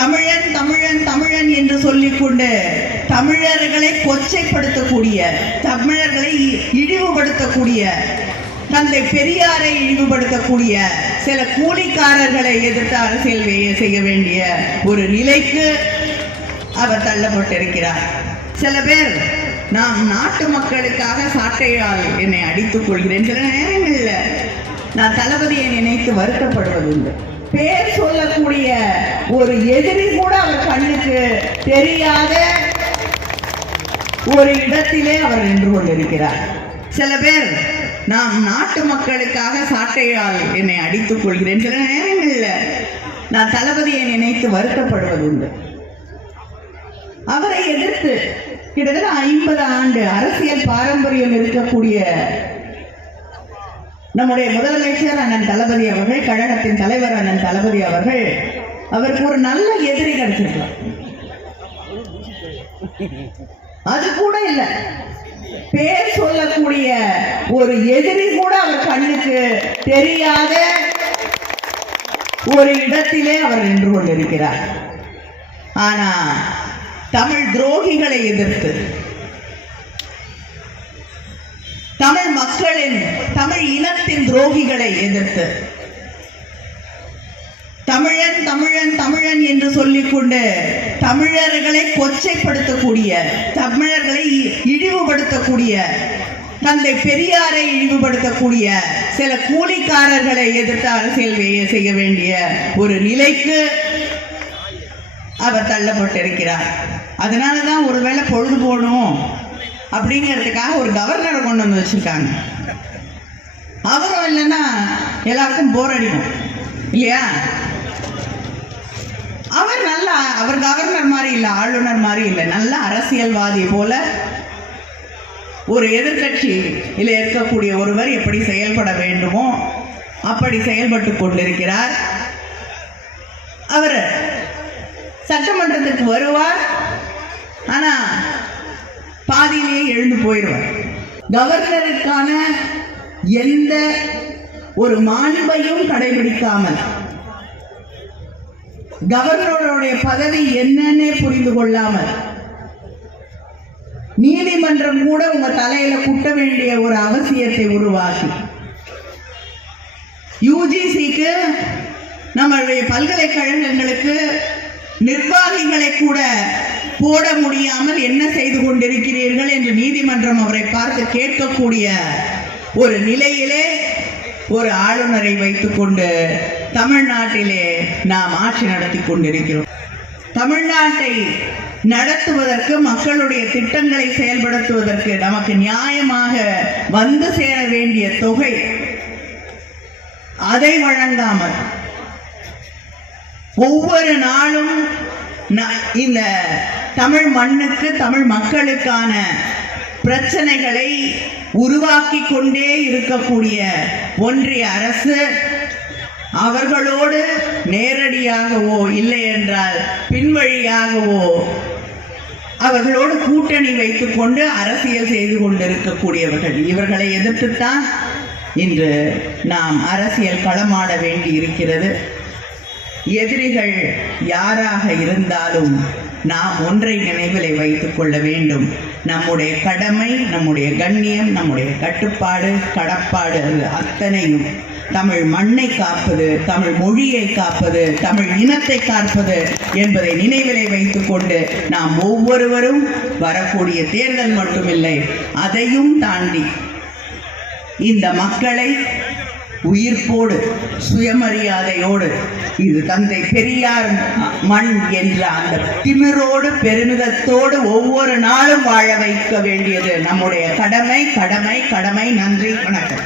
தமிழன் தமிழன் தமிழன் என்று சொல்லிக்கொண்டு தமிழர்களை கொச்சைப்படுத்தக்கூடிய தமிழர்களை இ- இழிவுபடுத்தக்கூடிய தந்தை பெரியாரை இழிவுபடுத்தக்கூடிய சில கூலிக்காரர்களை எதிர்த்து அரசியல் செய்ய வேண்டிய ஒரு நிலைக்கு அவர் தள்ளப்பட்டிருக்கிறார். சில பேர் நாம் நாட்டு மக்களுக்காக சாட்டையால் என்னை அடித்துக் கொள்கிறேன். சில நேரங்களில் நான் தளபதியை நினைத்து வருத்தப்படுவதுண்டு. பேர் சொல்லக்கூடிய ஒரு எதிரி கூட அவர் கண்ணுக்கு தெரியாத ஒரு இடத்திலே அவர் நின்று கொண்டிருக்கிறார். சில பேர் நாம் நாட்டு மக்களுக்காக சாட்டையால் என்னை அடித்துக் கொள்கிறேன். சில நேரங்களில் நான் தளபதியை நினைத்து வருத்தப்படுவதுண்டு. அவரை எதிர்த்து கிட்டத்தட்ட ஐம்பது ஆண்டு அரசியல் பாரம்பரியம் இருக்கக்கூடிய நம்முடைய முதலமைச்சர் அண்ணன் தளபதி அவர்கள் கழகத்தின் தலைவர் அண்ணன் தளபதி அவர்கள். அவருக்கு ஒரு நல்ல எதிரி கிடைச்சிருக்கலாம். அது கூட இல்லை. பேர் சொல்லக்கூடிய ஒரு எதிரி கூட அவர் கண்ணுக்கு தெரியாத ஒரு இடத்திலே அவர் நின்று கொண்டிருக்கிறார். ஆனா தமிழ் துரோகிகளை எதிர்த்து தமிழ் மக்களின் தமிழ் இனத்தின் துரோகிகளை எதிர்த்து. தமிழன் தமிழன் தமிழன் என்று சொல்லிக்கொண்டு தமிழர்களை கொச்சைப்படுத்தக்கூடிய தமிழர்களை இ- இழிவுபடுத்தக்கூடிய தந்தை பெரியாரை இழிவுபடுத்தக்கூடிய சில கூலிக்காரர்களை எதிர்த்து அரசியல் செய்ய வேண்டிய ஒரு நிலைக்கு அவர் தள்ளப்பட்டிருக்கிறார். அதனால தான் ஒருவேளை பொழுது போகணும். அப்படிங்கிறதுக்காக ஒரு கவர்னரை கொண்டு வந்து வச்சுருக்காங்க. அவரும் இல்லைன்னா எல்லாருக்கும் போர் அடிக்கும். இல்லையா? அவர் நல்லா அவர் கவர்னர் மாதிரி இல்லை ஆளுநர் மாதிரி இல்லை நல்ல அரசியல்வாதி போல ஒரு எதிர்கட்சி இல்லை இருக்கக்கூடிய ஒருவர் எப்படி செயல்பட வேண்டுமோ அப்படி செயல்பட்டு கொண்டிருக்கிறார். அவர் சட்டமன்றத்துக்கு வருவார். ஆனால் பாதியிலேயே எழுந்து போயிடுவார். கவர்னருக்கான எந்த ஒரு மாண்பையும் கடைபிடிக்காமல் கவர்னருடைய பதவி என்னன்னே புரிந்து கொள்ளாமல் நீதிமன்றம் கூட உங்க தலையில குட்ட வேண்டிய ஒரு அவசியத்தை உருவாக்கி யூஜிசிக்கு நம்மளுடைய பல்கலைக்கழகங்களுக்கு நிர்வாகிகளை கூட போட முடியாமல் என்ன செய்து கொண்டிருக்கிறீர்கள் என்று நீதிமன்றம் அவரை பார்த்து கேட்கக்கூடிய ஒரு நிலையிலே ஒரு ஆளுநரை வைத்துக்கொண்டு தமிழ்நாட்டிலே நாம் ஆட்சி நடத்தி கொண்டிருக்கிறோம். தமிழ்நாட்டை நடத்துவதற்கு மக்களுடைய திட்டங்களை செயல்படுத்துவதற்கு நமக்கு நியாயமாக வந்து சேர வேண்டிய தொகை அதை வழங்காமல் ஒவ்வொரு நாளும் இந்த தமிழ் மண்ணுக்கு தமிழ் மக்களுக்கான பிரச்சனைகளை உருவாக்கி கொண்டே இருக்கக்கூடிய ஒன்றிய அரசு அவர்களோடு நேரடியாகவோ இல்லை என்றால் பின்வழியாகவோ அவர்களோடு கூட்டணி வைத்துக்கொண்டு அரசியல் செய்து கொண்டிருக்கக்கூடியவர்கள். இவர்களை எதிர்த்துத்தான் இன்று நாம் அரசியல் களமாட வேண்டி இருக்கிறது எதிரிகள் யாராக இருந்தாலும் நாம் ஒன்றை நினைவிலை வைத்துக் கொள்ள வேண்டும். நம்முடைய கடமை நம்முடைய கண்ணியம் நம்முடைய கட்டுப்பாடு கடப்பாடு அது அத்தனையும். தமிழ் மண்ணை காப்பது தமிழ் மொழியை காப்பது தமிழ் இனத்தை காப்பது என்பதை நினைவிலை வைத்துக்கொண்டு நாம் ஒவ்வொருவரும் வரக்கூடிய தேர்தல் மட்டுமில்லை அதையும் தாண்டி இந்த மக்களை உயிர்ப்போடு சுயமரியாதையோடு. இது தந்தை பெரியார் மண் என்ற அந்த திமிரோடு பெருமிதத்தோடு ஒவ்வொரு நாளும் வாழ வைக்க வேண்டியது நம்முடைய கடமை கடமை கடமை. நன்றி வணக்கம்.